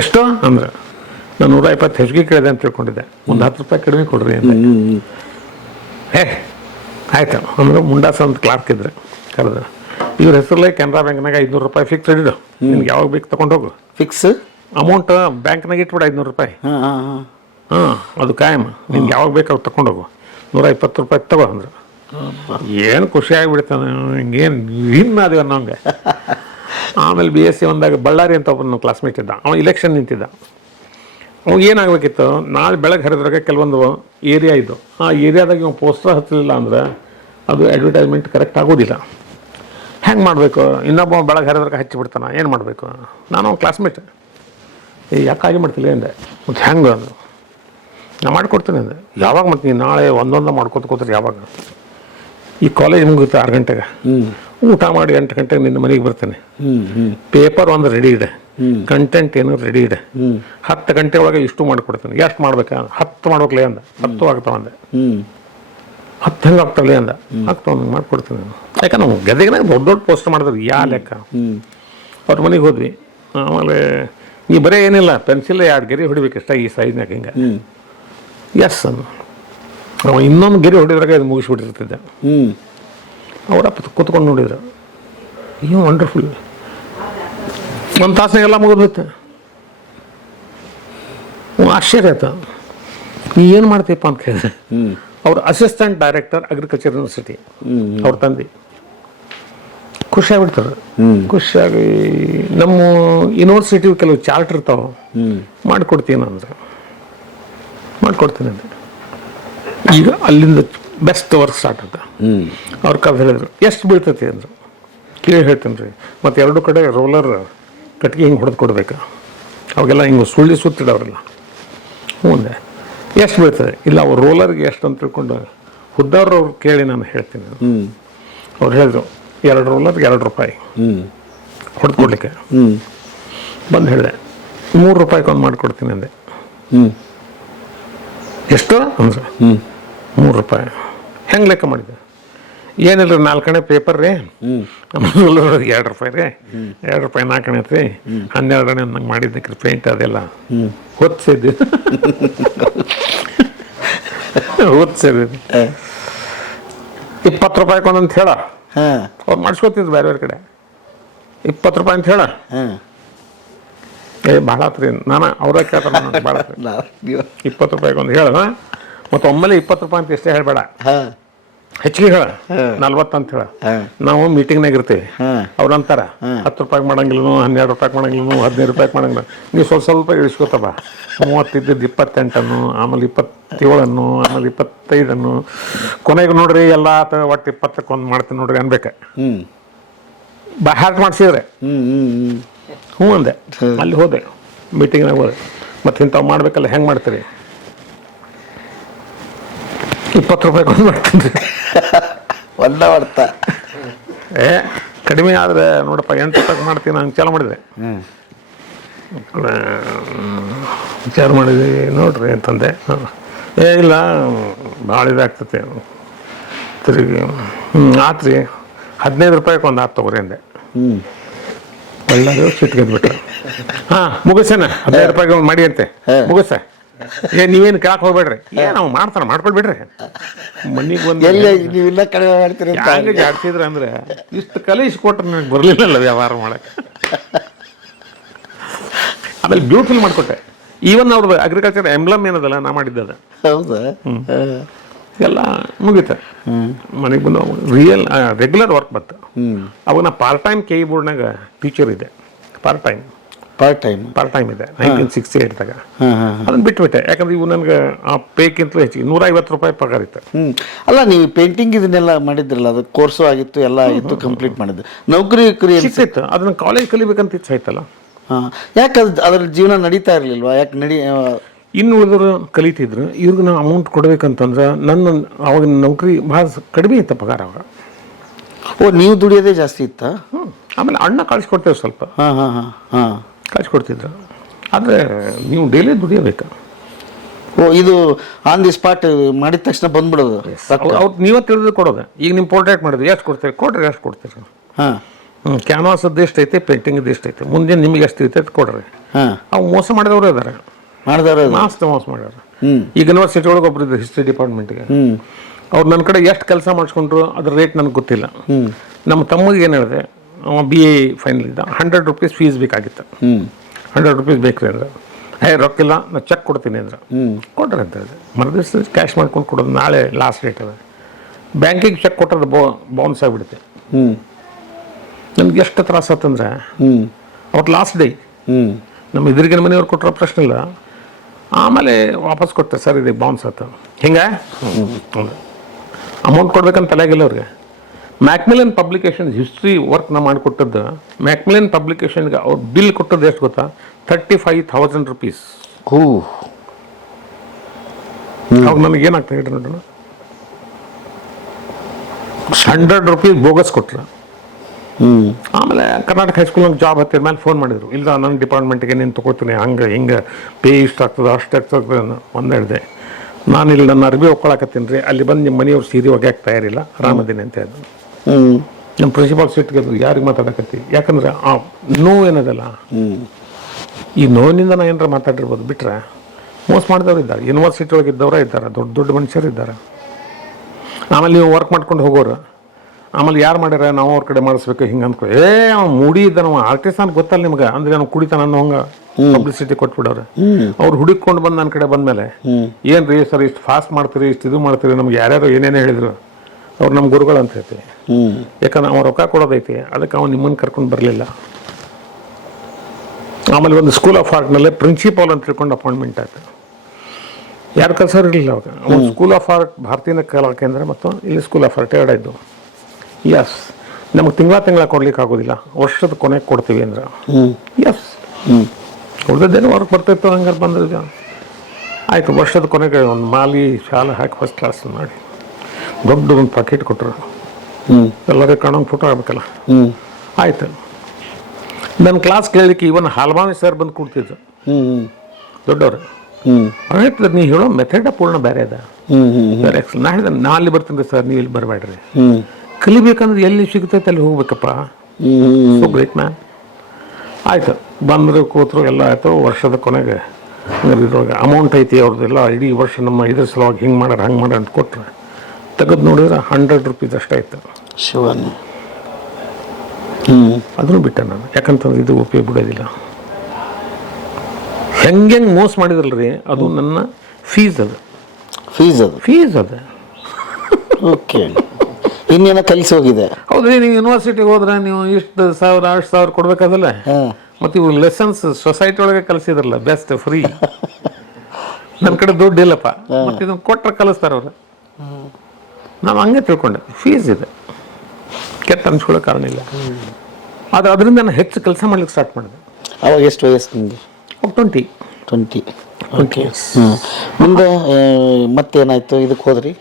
ಎಷ್ಟು ಅಂದ್ರೆ ನಾನು 120 ಹೆಚ್ಚಿಗೆ ಕೇಳಿದೆ ಅಂತ ತಿಳ್ಕೊಂಡಿದ್ದೆ. ಒಂದು $10 ಕಡಿಮೆ ಕೊಡ್ರಿ ಅಂತ. ಆಯ್ತು ಅಂದ್ರೆ ಮುಂಡಾಸ ಅಂತ ಕ್ಲಾರ್ಕ್ ಇದ್ರೆ ಕರೆದು, ಇವ್ರ ಹೆಸರಲ್ಲೇ ಕೆನರಾ ಬ್ಯಾಂಕ್ನಾಗ $500 ಫಿಕ್ಸ್ ಇಡು, ನಿನ್ಗೆ ಯಾವಾಗ ಬೇಕು ತೊಗೊಂಡು ಹೋಗು. ಫಿಕ್ಸ್ ಅಮೌಂಟ್ ಬ್ಯಾಂಕ್ನಾಗ ಇಟ್ಬಿಡ $500. ಹಾಂ ಅದು ಕಾಯಂ, ನಿನ್ಗೆ ಯಾವಾಗ ಬೇಕು ಅವಾಗ ತೊಗೊಂಡೋಗು, $120 ತಗೋ ಅಂದ್ರೆ. ಏನು ಖುಷಿ ಆಗಿಬಿಡ್ತಾನೆ, ಹಿಂಗೇನು ಇನ್ನು ಅದು ಅನ್ನೋಂಗೆ. ಆಮೇಲೆ BSc ಒಂದಾಗ ಬಳ್ಳಾರಿ ಅಂತ ಒಬ್ಬನು ಕ್ಲಾಸ್ಮೇಟ್ ಇದ್ದ, ಅವನು ಇಲೆಕ್ಷನ್ ನಿಂತಿದ್ದ. ಅವಾಗ ಏನಾಗಬೇಕಿತ್ತು, ನಾಳೆ ಬೆಳಗ್ಗೆ ಹರಿದ್ರಾಗ ಕೆಲವೊಂದು ಏರಿಯಾ ಇದ್ದು, ಆ ಏರಿಯಾದಾಗ ಇವಾಗ ಪೋಸ್ಟರ್ ಹಚ್ಚಲಿಲ್ಲ ಅಂದ್ರೆ ಅದು ಅಡ್ವರ್ಟೈಸ್ಮೆಂಟ್ ಕರೆಕ್ಟ್ ಆಗೋದಿಲ್ಲ. ಹೆಂಗೆ ಮಾಡಬೇಕು, ಇನ್ನೊಬ್ಬ ಬೆಳಗ್ಗೆ ಹರಿದ್ರಾಗ ಹಚ್ಚಿಬಿಡ್ತಾನೆ, ಏನು ಮಾಡಬೇಕು? ನಾನು ಕ್ಲಾಸ್ಮೇಟ್, ಯಾಕಾಗಿ ಮಾಡ್ತಿಲ್ಲ ಅಂದೆ. ಮತ್ತು ಹೆಂಗೆ ಅಂದು, ನಾ ಮಾಡಿಕೊಡ್ತೀನಿ ಅಂದೆ. ಯಾವಾಗ ಮತ್ತು ನೀನು ನಾಳೆ ಒಂದೊಂದು ಮಾಡ್ಕೊತ ಕೂತ್ರೆ ಯಾವಾಗ? ಈ ಕಾಲೇಜ್ ಮುಗಿಯುತ್ತೆ 6 ಗಂಟೆಗೆ, ಊಟ ಮಾಡಿ 8 ಗಂಟೆಗೆ ನಿನ್ನ ಮನೆಗೆ ಬರ್ತೇನೆ. ಪೇಪರ್ ಒಂದು ರೆಡಿ ಇದೆ, ಕಂಟೆಂಟ್ ಏನು ರೆಡಿ ಇದೆ. 10 ಗಂಟೆ ಒಳಗೆ ಇಷ್ಟು ಮಾಡಿಕೊಡ್ತೇನೆ. ಎಷ್ಟು ಮಾಡ್ಬೇಕಾ? 10 ಮಾಡ್ಬೇಕಲೇ ಅಂದ. 10 ಆಗ್ತಾವಂದೆ. 10 ಹೆಂಗೆ ಆಗ್ತಾವಲೇ ಅಂದ. ಆಗ್ತಾವ ನಂಗೆ ಮಾಡಿಕೊಡ್ತೀನಿ. ಯಾಕಂದ್ರೆ ನಾವು ಗದಗಿನಾಗ ದೊಡ್ಡ ದೊಡ್ಡ ಪೋಸ್ಟ್ ಮಾಡಿದ್ರಿ, ಯಾ ಲೆಕ್ಕ. ಅವ್ರ ಮನೆಗೆ ಹೋದ್ವಿ. ಆಮೇಲೆ ಈ ಬರೀ ಏನಿಲ್ಲ, ಪೆನ್ಸಿಲ್ 2 ಗೆರೆ ಹೊಡಿಬೇಕಷ್ಟ ಈ ಸೈಜ್ನಾಗ ಹಿಂಗೆ. ಎಸ್ ಅನ್ನು ಅವ ಇನ್ನೊಂದು ಗೆರೆ ಹೊಡಿದ್ರಾಗ ಇದು ಮುಗಿಸ್ಬಿಟ್ಟಿರ್ತಿದ್ದೆ. ಅವರಪ್ಪ ಕೂತ್ಕೊಂಡು ನೋಡಿದ್ರು, ಏನು ವಂಡರ್ಫುಲ್, ಒಂದು ತಾಸಿನಾಗೆಲ್ಲ ಮುಗಿದೋಯ್ತು. ಆಶ್ಚರ್ಯ ಆಯ್ತು. ನೀ ಏನು ಮಾಡ್ತೀಯಪ್ಪ ಅಂತ ಕೇಳಿದೆ. ಅವ್ರ ಅಸಿಸ್ಟೆಂಟ್ ಡೈರೆಕ್ಟರ್ ಅಗ್ರಿಕಲ್ಚರ್ ಯೂನಿವರ್ಸಿಟಿ ಅವ್ರ ತಂದೆ. ಖುಷಿಯಾಗ್ಬಿಡ್ತಾರೆ. ಖುಷಿಯಾಗಿ ನಮ್ಮ ಯೂನಿವರ್ಸಿಟಿ ಕೆಲವು ಚಾರ್ಟ್ ಇರ್ತಾವೆ, ಮಾಡಿಕೊಡ್ತೀನಿ ಅಂದ್ರೆ ಮಾಡಿಕೊಡ್ತೀನಿ ಅಂದ್ರೆ. ಈಗ ಅಲ್ಲಿಂದ ಬೆಸ್ಟ್ ವರ್ಕ್ ಸ್ಟಾರ್ಟ್ ಆಯ್ತು. ಅವ್ರ ಕಲ್ಲು ಹೇಳಿದ್ರು, ಎಷ್ಟು ಬೀಳ್ತೈತಿ ಅಂದರು. ಕೇಳಿ ಹೇಳ್ತೀನಿ ರೀ, ಮತ್ತು 2 ಕಡೆ ರೋಲರ್ ಕಟ್ಗೆ ಹಿಂಗೆ ಹೊಡೆದು ಕೊಡ್ಬೇಕು. ಅವಾಗೆಲ್ಲ ಹಿಂಗೆ ಸುಳ್ಳಿ ಸುತ್ತಿಡೋರೆಲ್ಲ. ಹ್ಞೂ ಅಂದೆ. ಎಷ್ಟು ಬೀಳ್ತದೆ? ಇಲ್ಲ, ಅವ್ರು ರೋಲರ್ಗೆ ಎಷ್ಟು ಅಂತ ತಿಳ್ಕೊಂಡು ಹುದ್ದಾರ್ರವ್ರು ಕೇಳಿ ನಾನು ಹೇಳ್ತೀನಿ. ಅವ್ರು ಹೇಳಿದ್ರು, 2 ರೋಲರ್ಗೆ $2 ಹೊಡೆದು ಕೊಡ್ಲಿಕ್ಕೆ. ಬಂದು ಹೇಳಿದೆ, $3 ಒಂದು ಮಾಡಿಕೊಡ್ತೀನಿ ಅಂದೆ. ಎಷ್ಟು ಅಂದ್ರೆ $3. ಹೆಂಗೆ ಲೆಕ್ಕ ಮಾಡಿದೆ? ಏನಿಲ್ಲ ರೀ, 4 ಕಣೆ ಪೇಪರ್ ರೀ, $2 ರೀ, $2 4 ಕಣೆ ಐತ್ರಿ, 12 ನಂಗೆ ಮಾಡಿದ್ದಕ್ಕೆ ಪೇಂಟ್ ಅದೆಲ್ಲ ಹೊತ್ತಿದ್ದು ಹೊತ್ತಿದ್ದು $20 ಒಂದಂತ ಹೇಳ. ಅವ್ರು ಮಾಡಿಸ್ಕೊತಿದ್ರು ಬೇರೆ ಬೇರೆ ಕಡೆ. $20 ಅಂತ ಹೇಳ. ಭಾಳ ಆತ್ರಿ, ನಾನು ಅವ್ರ ಕೇಳ್ತಾರೆ, ಭಾಳ $20 ಒಂದು ಹೇಳ. ಮತ್ತು ಒಮ್ಮೆಲೆ $20 ಅಂತ ಎಷ್ಟೇ ಹೇಳಬೇಡ, ಹೆಚ್ಚಿಗೆ ಹೇಳ. 40 ಅಂತ ಹೇಳ. ನಾವು ಮೀಟಿಂಗ್ನಾಗ ಇರ್ತೀವಿ, ಅವ್ರಂತಾರ $10 ಮಾಡಂಗಿಲ್ಲ, $12 ಮಾಡಂಗಿಲ್ಲ, $15 ಮಾಡಂಗಿಲ್ಲ. ನೀವು ಸ್ವಲ್ಪ ಇಳಿಸ್ಕೊತವ. 30 ಇದ್ದದ್ದು 28, ಆಮೇಲೆ 27, ಆಮೇಲೆ 25, ಕೊನೆಗೆ ನೋಡ್ರಿ ಎಲ್ಲ ಒಟ್ಟು 20ಕ್ಕೆ ಒಂದು ಮಾಡ್ತೀನಿ ನೋಡ್ರಿ ಅನ್ಬೇಕ. ಹಾರ್ಟ್ ಮಾಡಿಸಿದ್ರೆ ಹ್ಞೂ ಅಂದೆ. ಅಲ್ಲಿ ಹೋದೆ, ಮೀಟಿಂಗ್ನಾಗ ಹೋದೆ. ಮತ್ತು ಇಂಥವು ಮಾಡ್ಬೇಕಲ್ಲ, ಹೆಂಗೆ ಮಾಡ್ತೀರಿ? $20 ಒಂದು ಮಾಡ್ತೀನಿ ರೀ. ಒಂದ ಬರ್ತಾ ಕಡಿಮೆ ಆದರೆ ನೋಡಪ್ಪ $8 ಮಾಡ್ತೀನಿ ಹಂಗೆ ಚಾಲು ಮಾಡಿದೆ. ವಿಚಾರ ಮಾಡಿದ್ವಿ ನೋಡ್ರಿ ಅಂತಂದೆ. ಇಲ್ಲ ಭಾಳ ಇದಾಗ್ತತೆ ತಿರುಗಿ. ಆತ್ರಿ, $15 ಒಂದು 10 ತಗೋರಿ ಅಂದೆ. ಒಳ್ಳೆದು ಸಿಟ್ಗೆದ್ಬಿಟ್ರೆ. ಹಾಂ ಮುಗಿಸೇನ, $15 ಒಂದು ಮಾಡಿ ಅಂತೆ ಮುಗಿಸ. ನೀವೇನು ಕೇಳಕ್ಕೆ ಹೋಗ್ಬೇಡ್ರಿ, ನಾವು ಮಾಡ್ತಾನೆ ಮಾಡ್ಕೊಳ್ಬಿಡ್ರಿ. ಮನೆಗೆ ಬಂದು ನೀವಿಲ್ಲ ಕಡಿಮೆ ಮಾಡ್ತೀರಿ ಹಂಗೆ ಜಾಡ್ಸಿದ್ರೆ ಅಂದ್ರೆ ಇಷ್ಟು ಕಲಿಸ್ಕೊಟ್ರೆ ನನಗೆ ಬರಲಿಲ್ಲಲ್ಲ ವ್ಯವಹಾರ ಮಾಡಕ್ಕೆ. ಆಮೇಲೆ ಬ್ಯೂಟಿಫುಲ್ ಮಾಡಿಕೊಟ್ಟೆ. ಈವನ್ ಅವ್ರದ್ದು ಅಗ್ರಿಕಲ್ಚರ್ ಎಂಬ್ಲಮ್ ಏನದಲ್ಲ ನಾ ಮಾಡಿದ್ದದ. ಹೌದಾ? ಎಲ್ಲ ಮುಗೀತ ಮನೆಗೆ ಬಂದು ರೆಗ್ಯುಲರ್ ವರ್ಕ್ ಬತ್ತು. ಅವಾಗ ನಾ ಪಾರ್ಟ್ ಟೈಮ್ ಕೆ ಇ ಬೋರ್ಡ್ನಾಗ ಟೀಚರ್ ಇದೆ. ಪಾರ್ಟ್ ಟೈಮ್ ಇದೆ 1968ದಾಗ. ಅದನ್ನ ಬಿಟ್ಬಿಟ್ಟೆ, ಯಾಕಂದ್ರೆ ಇವು ನನಗೆ ಆ ಪೇಕ್ಕಿಂತಲೂ ಹೆಚ್ಚಿಗೆ ₹150 ಪಗಾರ ಇತ್ತು. ಅಲ್ಲ, ನೀವು ಪೇಂಟಿಂಗ್ ಇದನ್ನೆಲ್ಲ ಮಾಡಿದ್ರಲ್ಲ, ಅದು ಕೋರ್ಸು ಆಗಿತ್ತು, ಎಲ್ಲ ಆಗಿತ್ತು, ಕಂಪ್ಲೀಟ್ ಮಾಡಿದ್ದು. ನೌಕರಿ ಸಿಕ್ತಿತ್ತು, ಅದನ್ನ ಕಾಲೇಜ್ ಕಲಿಬೇಕಂತ ಇಚ್ಛೆ ಆಯ್ತಲ್ಲ. ಯಾಕೆ ಅದ್ರ ಜೀವನ ನಡೀತಾ ಇರಲಿಲ್ವಾ? ಯಾಕೆ ಇನ್ನು ಉಳಿದವರು ಕಲಿತಿದ್ರು, ಇವ್ರಿಗೆ ನಾವು ಅಮೌಂಟ್ ಕೊಡ್ಬೇಕಂತಂದ್ರೆ ನನ್ನ ಅವಾಗಿನ ನೌಕರಿ ಭಾಳ ಕಡಿಮೆ ಇತ್ತು ಪಗಾರ ಅವಾಗ. ನೀವು ದುಡಿಯೋದೇ ಜಾಸ್ತಿ ಇತ್ತಾ? ಆಮೇಲೆ ಅಣ್ಣ ಕಳಿಸ್ಕೊಡ್ತೇವೆ ಸ್ವಲ್ಪ. ಕಳಿಸ್ಕೊಡ್ತಿದ್ರು, ಆದರೆ ನೀವು ಡೈಲಿ ದುಡಿಯಬೇಕು. ಇದು ಆನ್ ದಿ ಸ್ಪಾಟ್ ಮಾಡಿದ ತಕ್ಷಣ ಬಂದ್ಬಿಡೋದು? ಅವ್ರು ನೀವೇ ತಿಳಿದು ಕೊಡೋದು. ಈಗ ನಿಮ್ಮ ಪೋರ್ಟ್ರೇಟ್ ಮಾಡಿದ್ವಿ, ಎಷ್ಟು ಕೊಡ್ತೀರಿ ಕೊಡ್ರಿ, ಎಷ್ಟು ಕೊಡ್ತೀರಿ. ಕ್ಯಾನ್ವಾಸದ್ದು ಎಷ್ಟೈತೆ, ಪೇಂಟಿಂಗ್ದು ಎಷ್ಟೈತೆ, ಮುಂದೆ ನಿಮಗೆ ಎಷ್ಟು ಐತೆ ಕೊಡ್ರಿ. ಅವು ಮೋಸ ಮಾಡಿದವರು ಇದ್ದಾರೆ, ಮಸ್ತ್ ಮೋಸ ಮಾಡ್ಯಾರ. ಈಗ ಯೂನಿವರ್ಸಿಟಿ ಒಳಗೆ ಒಬ್ರು ಇದ್ರು ಹಿಸ್ಟ್ರಿ ಡಿಪಾರ್ಟ್ಮೆಂಟ್ಗೆ. ಅವ್ರು ನನ್ನ ಕಡೆ ಎಷ್ಟು ಕೆಲಸ ಮಾಡಿಸ್ಕೊಂಡ್ರು ಅದ್ರ ರೇಟ್ ನನಗೆ ಗೊತ್ತಿಲ್ಲ. ನಮ್ಮ ತಮ್ಮಗೆ ಏನು ಹೇಳಿದೆ, BA ಫೈನಲ್ ಇದ್ದ, ₹100 ಫೀಸ್ ಬೇಕಾಗಿತ್ತು. ₹100 ಬೇಕು ಅಂದ್ರೆ ರೊಕ್ಕಿಲ್ಲ, ನಾ ಚೆಕ್ ಕೊಡ್ತೀನಿ ಅಂದ್ರೆ ಕೊಡ್ರಿ ಅಂತ ಹೇಳಿದೆ. ಮರುದಿವ್ಸ ಕ್ಯಾಶ್ ಮಾಡ್ಕೊಂಡು ಕೊಡೋದು, ನಾಳೆ ಲಾಸ್ಟ್ ಡೇಟ್ ಅದ. ಬ್ಯಾಂಕಿಗೆ ಚೆಕ್ ಕೊಟ್ಟರೆ ಬೌನ್ಸ್ ಆಗಿಬಿಡುತ್ತೆ. ನಮ್ಗೆ ಎಷ್ಟು ತ್ರಾಸ ಆತಂದ್ರೆ ಅವತ್ತು ಲಾಸ್ಟ್ ಡೇ ನಮ್ಮ ಎದುರಿಗಿನ ಮನೆಯವ್ರು ಕೊಟ್ಟರೋ ಪ್ರಶ್ನೆ ಇಲ್ಲ. ಆಮೇಲೆ ವಾಪಸ್ ಕೊಟ್ಟೆ, ಸರ್ ಇದು ಬೌನ್ಸ್ ಆಯ್ತು. ಹಿಂಗೆ ಅಮೌಂಟ್ ಕೊಡ್ಬೇಕಂತ ತಲೆಯಾಗಿಲ್ಲ ಅವ್ರಿಗೆ. ಮ್ಯಾಕ್ಮಿಲನ್ ಪಬ್ಲಿಕೇಶನ್ಸ್ ಹಿಸ್ಟ್ರಿ ವರ್ಕ್ ನಾ ಮಾಡಿಕೊಟ್ಟದ್ದು, ಮ್ಯಾಕ್ಮಿಲನ್ ಪಬ್ಲಿಕೇಶನ್ಗೆ ಅವ್ರು ಬಿಲ್ ಕೊಟ್ಟದ್ದು ಎಷ್ಟು ಗೊತ್ತಾ? ₹35,000. ಅವಾಗ ನನಗೆ ಏನಾಗ್ತದೆ ಹೇಳ್ರಿ ನೋಡೋಣ. ₹100 ಬೋಗಸ್ ಕೊಟ್ರು. ಆಮೇಲೆ ಕರ್ನಾಟಕ ಹೈಸ್ಕೂಲ್ ನಂಗೆ ಜಾಬ್ ಹತ್ತಿರ ಮೇಲೆ ಫೋನ್ ಮಾಡಿದ್ರು, ಇಲ್ಲ ನನ್ನ ಡಿಪಾರ್ಟ್ಮೆಂಟ್ಗೆ ನೀನು ತೊಗೊಳ್ತೀನಿ, ಹಂಗೆ ಹಿಂಗೆ ಪೇ ಇಷ್ಟ ಆಗ್ತದೆ ಅಷ್ಟು ಆಗ್ತದೆ. ಒಂದು ಹೇಳಿದೆ, ನಾನಿಲ್ಲಿ ನನ್ನ ಅರ್ಬಿ ಒಕ್ಕೊಳಕತ್ತೀನಿ ರೀ, ಅಲ್ಲಿ ಬಂದು ನಿಮ್ಮ ಮನೆಯವ್ರು ಸೀರೆ ಒಗ್ಯಾಕೆ ತಯಾರಿಲ್ಲ, ಆರಾಮದೀನಿ ಅಂತ ಹೇಳಿದ್ರು. ನಮ್ಮ ಪ್ರಿನ್ಸಿಪಾಲ್ ಸಿಟ್ಟಿಗೆ ಯಾರಿಗೆ ಮಾತಾಡಕತ್ತಿ, ಯಾಕಂದ್ರೆ ಆ ನೋವು ಏನದಲ್ಲ, ಈ ನೋವಿನಿಂದ ನಾ ಏನಾರ ಮಾತಾಡಿರ್ಬೋದು, ಬಿಟ್ರೆ ಮೋಸ ಮಾಡಿದವ್ರು ಇದ್ದಾರೆ. ಯೂನಿವರ್ಸಿಟಿ ಒಳಗೆ ಇದ್ದವರೇ ಇದ್ದಾರೆ, ದೊಡ್ಡ ದೊಡ್ಡ ಮನುಷ್ಯರು ಇದ್ದಾರೆ. ಆಮೇಲೆ ನೀವು ವರ್ಕ್ ಮಾಡ್ಕೊಂಡು ಹೋಗೋರು, ಆಮೇಲೆ ಯಾರು ಮಾಡ್ಯಾರ ನಾವು ಅವ್ರ ಕಡೆ ಮಾಡಿಸ್ಬೇಕು ಹಿಂಗೆ ಅಂದ್ಕೊ, ಅವ್ನು ಮೂಡಿ ಇದ್ದ ನಾವು ಆರ್ಟಿಸ್ಟ್ ಅಂತ ಗೊತ್ತಲ್ಲ ನಿಮ್ಗೆ, ಅಂದ್ರೆ ನಾವು ಕುಡಿತಾನ ಅನ್ನೋ ಹಂಗೆ ಪಬ್ಲಿಸಿಟಿ ಕೊಟ್ಬಿಡವ್ರೆ. ಅವ್ರು ಹುಡುಕೊಂಡು ಬಂದು ನನ್ನ ಕಡೆ ಬಂದಮೇಲೆ, ಏನು ರೀ ಸರ್ ಇಷ್ಟು ಫಾಸ್ಟ್ ಮಾಡ್ತೀರಿ, ಇಷ್ಟು ಇದು ಮಾಡ್ತೀರಿ, ನಮ್ಗೆ ಯಾರ್ಯಾರು ಏನೇನೇ ಹೇಳಿದ್ರು, ಅವ್ರು ನಮ್ಮ ಗುರುಗಳು ಅಂತ ಹೇಳ್ತೀವಿ. ಯಾಕಂದ್ರೆ ಅವ್ನು ರೊಕ್ಕ ಕೊಡೋದೈತಿ, ಅದಕ್ಕೆ ಅವ್ನು ನಿಮ್ಮನ್ನು ಕರ್ಕೊಂಡು ಬರಲಿಲ್ಲ. ಆಮೇಲೆ ಒಂದು ಸ್ಕೂಲ್ ಆಫ್ ಆರ್ಟ್ನಲ್ಲೇ ಪ್ರಿನ್ಸಿಪಾಲ್ ಅಂತ ತಿಳ್ಕೊಂಡು ಅಪಾಯಿಂಟ್ಮೆಂಟ್ ಆಯ್ತು. ಯಾರು ಕೆಲಸ ಇರಲಿಲ್ಲ ಅವಾಗ. ಅವ್ನು ಸ್ಕೂಲ್ ಆಫ್ ಆರ್ಟ್ ಭಾರತೀಯ ಕಲಾ ಕೇಂದ್ರ ಮತ್ತು ಇಲ್ಲಿ ಸ್ಕೂಲ್ ಆಫ್ ಆರ್ಟ್ ಎರಡಾಯ್ತು. ಎಸ್, ನಮಗೆ ತಿಂಗಳ ಕೊಡ್ಲಿಕ್ಕೆ ಆಗೋದಿಲ್ಲ, ವರ್ಷದ ಕೊನೆಗೆ ಕೊಡ್ತೀವಿ ಅಂದ್ರೆ ಎಸ್, ಉಳಿದೇನು ವರ್ಕ್ ಬರ್ತಾಯಿತ್ತು. ಹಂಗಾರೆ ಬಂದ್ರೆ ಆಯಿತು, ವರ್ಷದ ಕೊನೆಗೆ ಒಂದು ಮಾಲಿ ಶಾಲೆ ಹಾಕಿ ಫಸ್ಟ್ ಕ್ಲಾಸ್ ಮಾಡಿ ದೊಡ್ಡ ಒಂದು ಪಾಕೆಟ್ ಕೊಟ್ಟರು. ಎಲ್ಲರೂ ಕಾಣೋಂಗೆ ಫೋಟೋ ಆಗ್ಬೇಕಲ್ಲ. ಆಯಿತು, ನನ್ನ ಕ್ಲಾಸ್ ಕೇಳಲಿಕ್ಕೆ ಇವನ್ ಹಾಲ್ಮಾವಿ ಸರ್ ಬಂದು ಕೂಡ್ತಿದ್ರು, ದೊಡ್ಡವರು. ಆಯ್ತು, ನೀ ಹೇಳೋ ಮೆಥಡ ಪೂರ್ಣ ಬೇರೆ ಅದ, ಬೇರೆ ಎಕ್ಸಲ್. ನಾ ಹೇಳಿದೆ, ನಾ ಅಲ್ಲಿ ಬರ್ತೀನಿ ಸರ್, ನೀವು ಇಲ್ಲಿ ಬರಬೇಡ್ರಿ, ಕಲಿಬೇಕಂದ್ರೆ ಎಲ್ಲಿ ಸಿಗ್ತೈತೆ ಅಲ್ಲಿ ಹೋಗ್ಬೇಕಪ್ಪ. So great man. ಆಯ್ತು, ಬಂದರು ಕೂತರು ಎಲ್ಲ ಆಯಿತು. ವರ್ಷದ ಕೊನೆಗೆ ಇದ್ರೊಳಗೆ ಅಮೌಂಟ್ ಐತಿ ಅವ್ರದ್ದೆಲ್ಲ, ಇಡೀ ವರ್ಷ ನಮ್ಮ ಇದ್ರ ಸಲುವಾಗಿ ಹಿಂಗೆ ಮಾಡ್ಯಾರ ಹಂಗೆ ಮಾಡ್ಯಾರ ಅಂತ ಕೊಟ್ಟರೆ, ತೆಗೆದು ನೋಡಿದ್ರೆ ₹100 ಅಷ್ಟಾಯ್ತು. ಶಿವನ್ ಅದನ್ನು ಬಿಟ್ಟೆ ನಾನು, ಯಾಕಂತಂದ್ರೆ ಇದು ಉಪಯೋಗ ಬಿಡೋದಿಲ್ಲ. ಹೆಂಗೆ ಮೋಸ ಮಾಡಿದ್ರಲ್ರಿ, ಅದು ನನ್ನ ಫೀಸ್ ಅದು. ಓಕೆ, ಇನ್ನೇನೋ ಕಲಿಸಿ ಹೋಗಿದೆ. ಹೌದ್ರಿ, ನೀವು ಯೂನಿವರ್ಸಿಟಿಗೆ ಹೋದ್ರೆ ನೀವು ಇಷ್ಟು ಸಾವಿರ ಅಷ್ಟು ಸಾವಿರ ಕೊಡ್ಬೇಕಾದಲ್ಲ. ಮತ್ತು ಇವು ಲೆಸನ್ಸ್ ಸೊಸೈಟಿ ಒಳಗೆ ಕಲಿಸಿದ್ರಲ್ಲ, ಬೆಸ್ಟ್ ಫ್ರೀ. ನನ್ನ ಕಡೆ ದುಡ್ಡು ಇಲ್ಲಪ್ಪ, ಮತ್ತು ಇದನ್ನು ಕೊಟ್ಟರೆ ಕಲಿಸ್ತಾರೆ ಅವ್ರು. ನಾವು ಹಂಗೆ ತಿಳ್ಕೊಂಡೆ, ಫೀಸ್ ಇದೆ, ಕೆಟ್ಟ ಅನ್ಸ್ಕೊಳ್ಳೋ ಕಾರಣ ಇಲ್ಲ. ಆದರೆ ಅದರಿಂದ ನಾನು ಹೆಚ್ಚು ಕೆಲಸ ಮಾಡ್ಲಿಕ್ಕೆ ಸ್ಟಾರ್ಟ್ ಮಾಡಿದೆ. ಅವಾಗ ಎಷ್ಟು ವಯಸ್ಸು ನಿಮಗೆ? 20. ಓಕೆ. ಮುಂದೆ ಮತ್ತೇನಾಯ್ತು? ಇದಕ್ಕೆ ಹೋದ್ರಿ,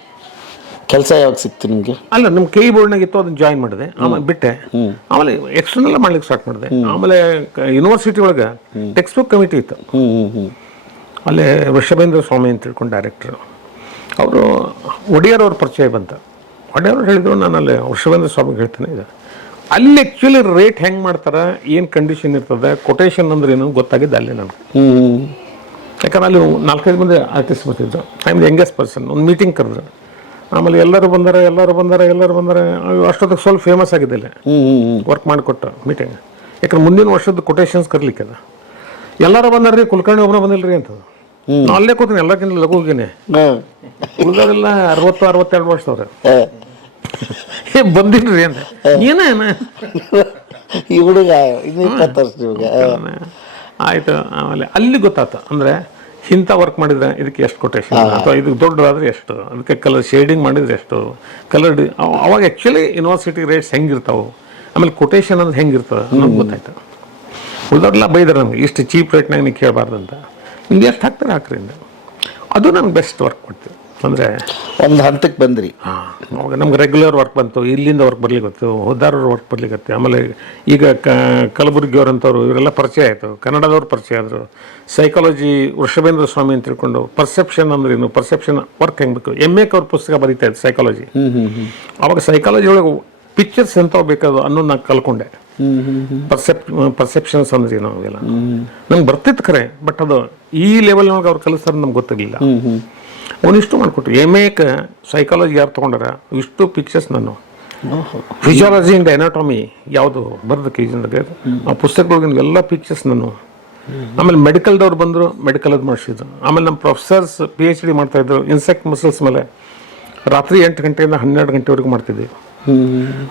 ಕೆಲಸ ಯಾವಾಗ ಸಿಕ್ತು ನಿಮಗೆ? ಅಲ್ಲ, ನಮ್ಮ ಕೆ ಇ ಬೋರ್ಡ್ನಾಗ ಇತ್ತು, ಅದನ್ನ ಜಾಯಿನ್ ಮಾಡಿದೆ. ಆಮೇಲೆ ಬಿಟ್ಟೆ. ಆಮೇಲೆ ಎಕ್ಸ್ಟರ್ನಲ್ ಮಾಡ್ಲಿಕ್ಕೆ ಸ್ಟಾರ್ಟ್ ಮಾಡಿದೆ. ಆಮೇಲೆ ಯೂನಿವರ್ಸಿಟಿ ಒಳಗೆ ಟೆಕ್ಸ್ಟ್ ಬುಕ್ ಕಮಿಟಿ ಇತ್ತು. ಅಲ್ಲೇ ವೃಷಭೇಂದ್ರ ಸ್ವಾಮಿ ಅಂತ ತಿಳ್ಕೊಂಡು ಡೈರೆಕ್ಟರ್, ಅವರು ಒಡೆಯರ್ ಅವ್ರ ಪರಿಚಯ ಬಂತ. ಒಡೆಯವ್ರು ಹೇಳಿದ್ರು, ನಾನು ಅಲ್ಲಿ ವೃಷಭೇಂದ್ರ ಸ್ವಾಮಿಗೆ ಹೇಳ್ತೇನೆ ಇದೆ. ಅಲ್ಲಿ ಆ್ಯಕ್ಚುಲಿ ರೇಟ್ ಹೆಂಗೆ ಮಾಡ್ತಾರೆ, ಏನು ಕಂಡೀಷನ್ ಇರ್ತದೆ, ಕೊಟೇಶನ್ ಅಂದ್ರೆ ಏನು ಗೊತ್ತಾಗಿದ್ದು ಅಲ್ಲಿ ನನಗೆ. ಯಾಕಂದ್ರೆ ಅಲ್ಲಿ 4-5 ಮಂದಿ ಆರ್ಟಿಸ್ಟ್ ಬರ್ತಿದ್ರು. I am the youngest person. ಒಂದು ಮೀಟಿಂಗ್ ಕರೆದ್ರು, ಆಮೇಲೆ ಎಲ್ಲರೂ ಬಂದರೆ ಅಷ್ಟೊತ್ತಿಗೆ ಸ್ವಲ್ಪ ಫೇಮಸ್ ಆಗಿದ್ದಿಲ್ಲ ವರ್ಕ್ ಮಾಡಿಕೊಟ್ಟ ಮೀಟಿಂಗ್. ಯಾಕಂದ್ರೆ ಮುಂದಿನ ವರ್ಷದ ಕೊಟೇಶನ್ಸ್ ಕರ್ಲಿಕ್ಕೆ ಅದ. ಎಲ್ಲರೂ ಬಂದಾರ್ರಿ, ಕುಲಕರ್ಣಿ ಒಬ್ಬನ ಬಂದಿಲ್ಲ ರೀ ಅಂತ. ನಾ ಅಲ್ಲೇ ಕೂತೀನಿ ಎಲ್ಲಕ್ಕಿಂತ ಲಘು ಹೋಗಿನಿ. ಉಳಿದವರೆಲ್ಲ 60-62 ವರ್ಷ ಅವ್ರೆ. ಬಂದಿನ್ರಿ ಅಂತ ಏನೇನ ಈ ಹುಡುಗ ಇನ್ನು 20 ವರ್ಷ ಇವಾಗ. ಆಯ್ತು. ಆಮೇಲೆ ಅಲ್ಲಿ ಗೊತ್ತಾಯ್ತು ಅಂದರೆ ಇಂಥ ವರ್ಕ್ ಮಾಡಿದ್ರೆ ಇದಕ್ಕೆ ಎಷ್ಟು ಕೊಟೇಶನ್, ಅಥವಾ ಇದು ದೊಡ್ಡದಾದ್ರೆ ಎಷ್ಟು, ಅದಕ್ಕೆ ಕಲರ್ ಶೇಡಿಂಗ್ ಮಾಡಿದ್ರೆ ಎಷ್ಟು, ಕಲರ್ ಅವಾಗ ಆ್ಯಕ್ಚುಲಿ ಯೂನಿವರ್ಸಿಟಿ ರೇಟ್ಸ್ ಹೆಂಗಿರ್ತಾವೆ, ಆಮೇಲೆ ಕೊಟೇಶನ್ ಅಂದ್ರೆ ಹೆಂಗಿರ್ತದೆ ಅನ್ನೋದು ಗೊತ್ತಾಯ್ತು. ಉಳಿದವ್ರೆಲ್ಲ ಬೈದಾರೆ ನಮ್ಗೆ, ಇಷ್ಟು ಚೀಪ್ ರೇಟ್ನಾಗ ನೀವು ಕೇಳಬಾರ್ದಂತ. ನಿಮ್ಗೆ ಎಷ್ಟು ಹಾಕ್ತಾರೆ ಹಾಕ್ರಿ ಅಂದೆ. ಅದು ನಮ್ಗೆ ಬೆಸ್ಟ್ ವರ್ಕ್ ಕೊಡ್ತೀವಿ. ಅಂದರೆ ಒಂದು ಹಂತಕ್ಕೆ ಬಂದ್ರಿ. ಅವಾಗ ನಮ್ಗೆ ರೆಗ್ಯುಲರ್ ವರ್ಕ್ ಬಂತು, ಇಲ್ಲಿಂದ ವರ್ಕ್ ಬರ್ಲಿಕ್ಕೆ ಹೊದ್ದಾರವ್ರ ವರ್ಕ್ ಬರ್ಲಿಕ್ಕೆ. ಆಮೇಲೆ ಈಗ ಕಲಬುರ್ಗಿಯವ್ರಂಥವ್ರು ಇವರೆಲ್ಲ ಪರಿಚಯ ಆಯಿತು, ಕನ್ನಡದವ್ರು ಪರಿಚಯ ಆದರು. ಸೈಕಾಲಜಿ ವೃಷಭೇಂದ್ರ ಸ್ವಾಮಿ ಅಂತ ತಿಳ್ಕೊಂಡು ಪರ್ಸೆಪ್ಷನ್ ಅಂದ್ರೆ ಏನು, ಪರ್ಸೆಪ್ಷನ್ ವರ್ಕ್ ಹೆಂಗೆ ಬೇಕು, MA ಅವ್ರ ಪುಸ್ತಕ ಬರೀತಾ ಇತ್ತು ಸೈಕಾಲಜಿ. ಅವಾಗ ಸೈಕಾಲಜಿ ಒಳಗೆ ಪಿಕ್ಚರ್ಸ್ ಎಂಥವು ಬೇಕಾದು ಅನ್ನೋದು ನಾನು ಕಲ್ಕೊಂಡೆ. ಪರ್ಸೆಪ್ಷನ್ಸ್ ಅಂದ್ರೆ ಏನೋ ಅವೆಲ್ಲ ನಂಗೆ ಬರ್ತಿತ್ತು ಖರೆ, ಬಟ್ ಅದು ಈ ಲೆವೆಲ್ನೊಳಗೆ ಅವ್ರು ಕಲಿಸ್ತಾರೆ ನಮ್ಗೆ ಗೊತ್ತಿರಲಿಲ್ಲ. ಅವನಿಷ್ಟು ಮಾಡಿಕೊಟ್ರು. MA ಸೈಕಾಲಜಿ ಯಾರು ತೊಗೊಂಡಾರ ಇಷ್ಟು ಪಿಕ್ಚರ್ಸ್ ನಾನು ಫಿಸಿಯಾಲಜಿ ಅಂಡ್ ಎನಾಟಮಿ ಯಾವುದು ಬರೆದ ಕೆಜಿಂದಾಗ ಆ ಪುಸ್ತಕದೊಳಗಿನ ಎಲ್ಲ ಪಿಕ್ಚರ್ಸ್ ನಾನು. ಆಮೇಲೆ ಮೆಡಿಕಲ್ದವ್ರು ಬಂದರು, ಮೆಡಿಕಲ್ ಅದು ಮಾಡಿಸಿದ್ರು. ಆಮೇಲೆ ನಮ್ಮ ಪ್ರೊಫೆಸರ್ಸ್ PhD ಮಾಡ್ತಾಯಿದ್ರು ಇನ್ಸೆಕ್ಟ್ ಮಸಲ್ಸ್ ಮೇಲೆ. ರಾತ್ರಿ 8 ಗಂಟೆಯಿಂದ 12 ಗಂಟೆವರೆಗೂ ಮಾಡ್ತಿದ್ವಿ.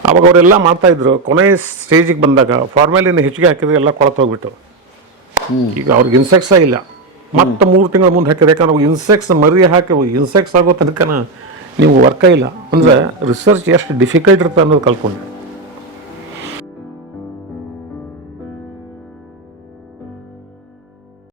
ಅವಾಗ ಅವರೆಲ್ಲ ಮಾಡ್ತಾಯಿದ್ರು. ಕೊನೆ ಸ್ಟೇಜಿಗೆ ಬಂದಾಗ ಫಾರ್ಮಾಲಿನ್ ಹೆಚ್ಚಿಗೆ ಹಾಕಿದ್ರೆ ಎಲ್ಲ ಕೊಳತೋಗ್ಬಿಟ್ಟು ಈಗ ಅವ್ರಿಗೆ ಇನ್ಸೆಕ್ಟ್ಸೇ ಇಲ್ಲ. ಮತ್ತೆ 3 ತಿಂಗಳ ಮುಂದೆ ಹಾಕಿದ್ರೆ, ಯಾಕಂದ್ರೆ ಇನ್ಸೆಕ್ಟ್ಸ್ ಮರಿ ಹಾಕಿ ಇನ್ಸೆಕ್ಟ್ಸ್ ಆಗೋ ತನಕ ನೀವು ವರ್ಕ ಇಲ್ಲ. ಅಂದರೆ ರಿಸರ್ಚ್ ಎಷ್ಟು ಡಿಫಿಕಲ್ಟ್ ಇರುತ್ತೆ ಅನ್ನೋದು ಕಲ್ತ್ಕೊಂಡೆ.